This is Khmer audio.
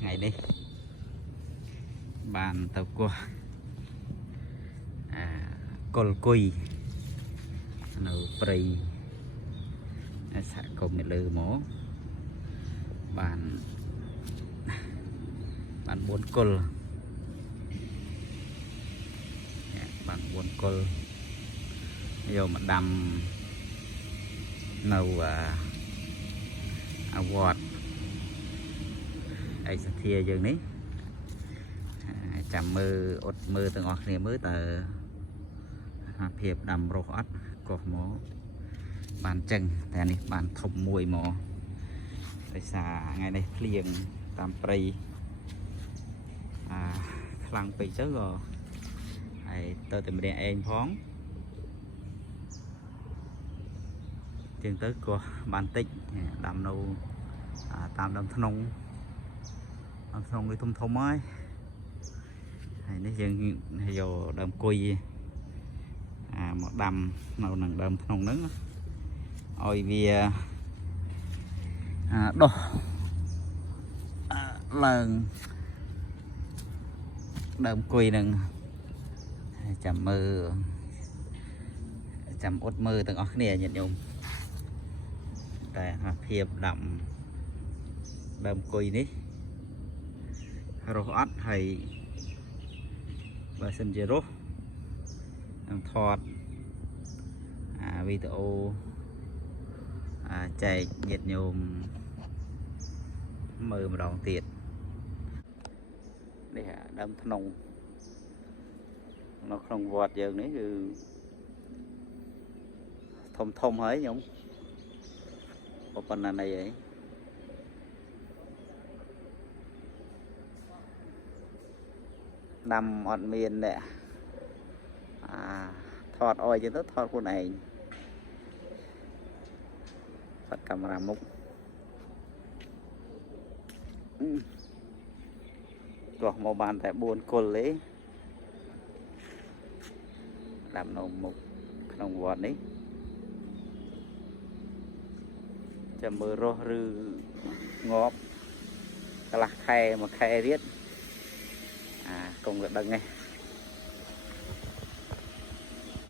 ngày đi bàn tàu cua col cùi nấu prey sạ cùng để lừa mỏ bàn buôn col bàn buôn col vô mà đầm nấu award ai sẽ thia dường ní chạm mơ ột mơ từ ngọt này mới tờ hiệp đầm rô ớt cột mỏ bàn chânแต่នេះបានធំមួយមកដោយសារថ្ងៃនេះភ្លៀងតាមព្រៃខ្លាំងពេកទៅក៏ហើយទៅតែម្នាក់ឯងផងជាងទៅក៏បានតិចដាំនៅតាមដើមធ្នង់វាធំហើយហើយនេះយើងយកដើមគុយមកដាំនៅនឹងដើមធ្នង់ហ្នឹងឲ្យវាដុះឡើងដើមគុយនឹងចាំមើលចាំអត់មើលទាំងអស់គ្នាញាតិញោមតែភាពដាំដើមគុយនេះរស់អត់ហើយបើសិនជារស់នឹងថតវីដេអូចែកញាតិញោមមើលម្ដងទៀតនេះដើមធ្នង់នៅក្នុងវត្តយើងនេះគឺធំហើយញោមប៉ុណ្ណានេះហើយដាំអត់មានដែរថតអោយចឹងទៅថតខ្លួនឯងថតកាមេរ៉ាមុខទោះមកបានតែ4គល់ទេដាំនៅមុខក្នុងវត្តនេះចាំមើលរស់ឬងាប់កន្លះខែមួយខែទៀតគង់តែដឹងទេ